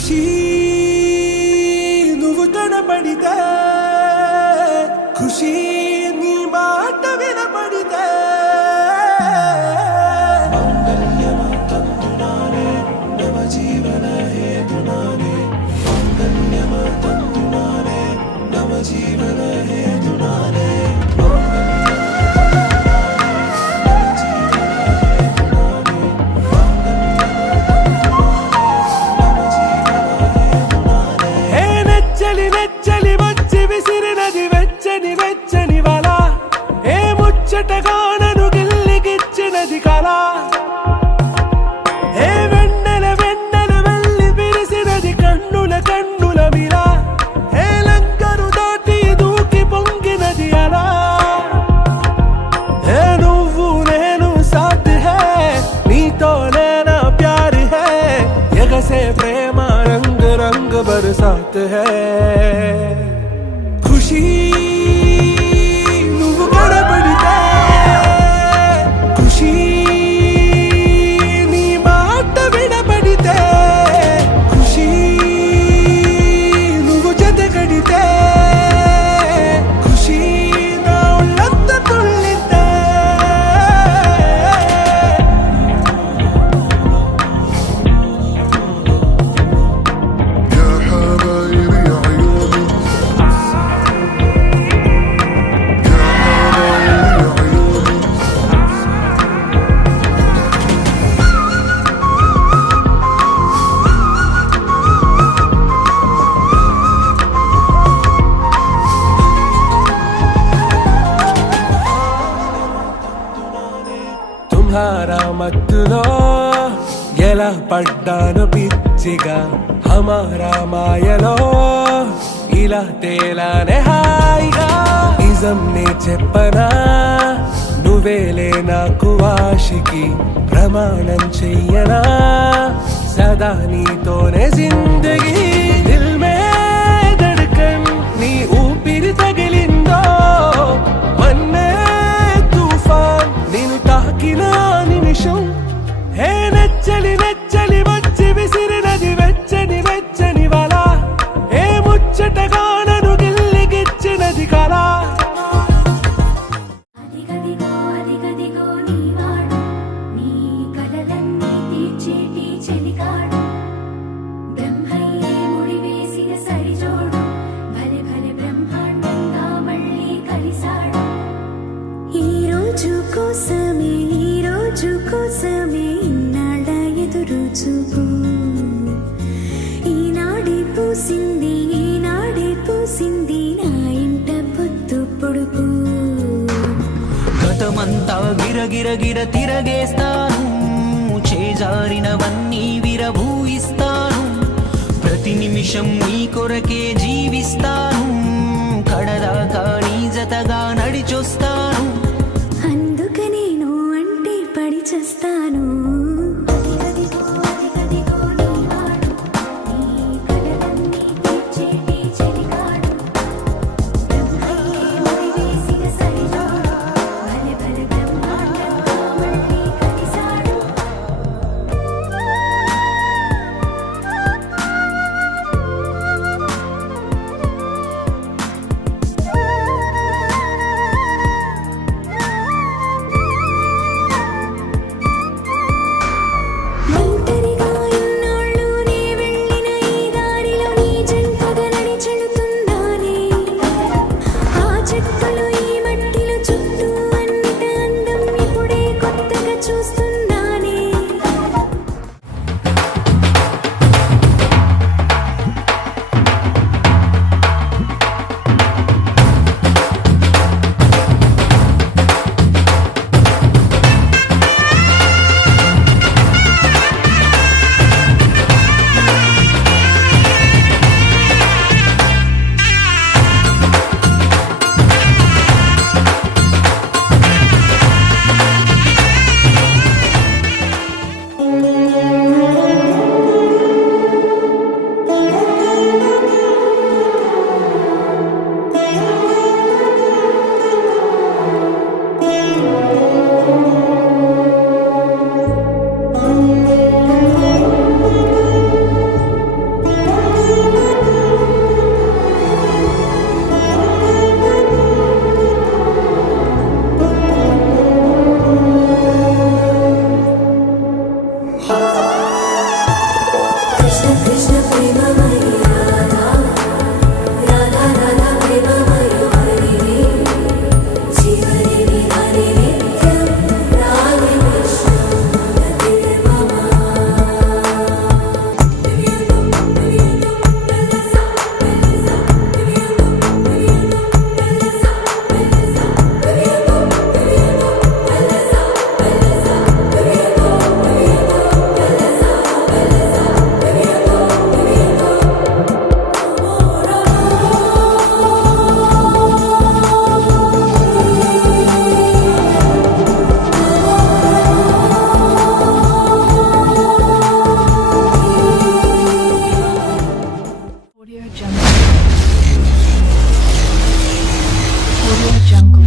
ఖుషీ నువ్వు కనపడితే ఖుషీ నీ మాట వినపడితే మంగళ్యమాతంతునానే నవ జీవన హేతునానే మంగళ్యమాతంతునానే నవ జీవన హేతునానే ముచ్చటగానను గిల్లిగిచ్చినది కళ ఏ వెన్నెల వెన్నెల వెళ్ళి విరిసినది కన్నుల కన్నుల మిలా ఏ లంకరు దాటి దూకి పొంగినది అలా ఏ నువ్వు నేను సాథ్ హై నీతోనే నా ప్యార్ హై ఎగసే ప్రేమ రంగ్ రంగ్ బరసాత్ హై ఖుషీ తుమ్హారా మత్తులో ఎలా పడ్డాను పిచ్చిగా హమారా మాయలో ఇలా తేలానే హాయిగా నిజం నే చెప్పనా నువ్వేలే నాకు ఆశికి ప్రమాణం చెయ్యనా సదా నీతోనే జిందగీ దిల్ మే ధడ్కన్ నీ ఊపిరి తగిలిందో మన్నే తుఫాన్ నేను తాకిన నిమిషం హే నెచ్చలి నెచ్చలి వచ్చి విసిరినది వెచ్చని వెచ్చని వల ఏ ముచ్చటగానను గిల్లిగిచ్చినది కళ కోసమే ఇన్నాళ్ళ ఎదురు చూపు ఈనాడే పూసింది నా ఇంట పొద్దు పొడుపు గతమంతా గిరగిరగిర తిరగేస్తాను చేజారినవన్నీ విరభూయిస్తాను ప్రతి నిమిషం నీ కొరకే జీవిస్తాను కడదాకా నీ జతగా నడిచొస్తాను చేస్తాను Audio Jungle.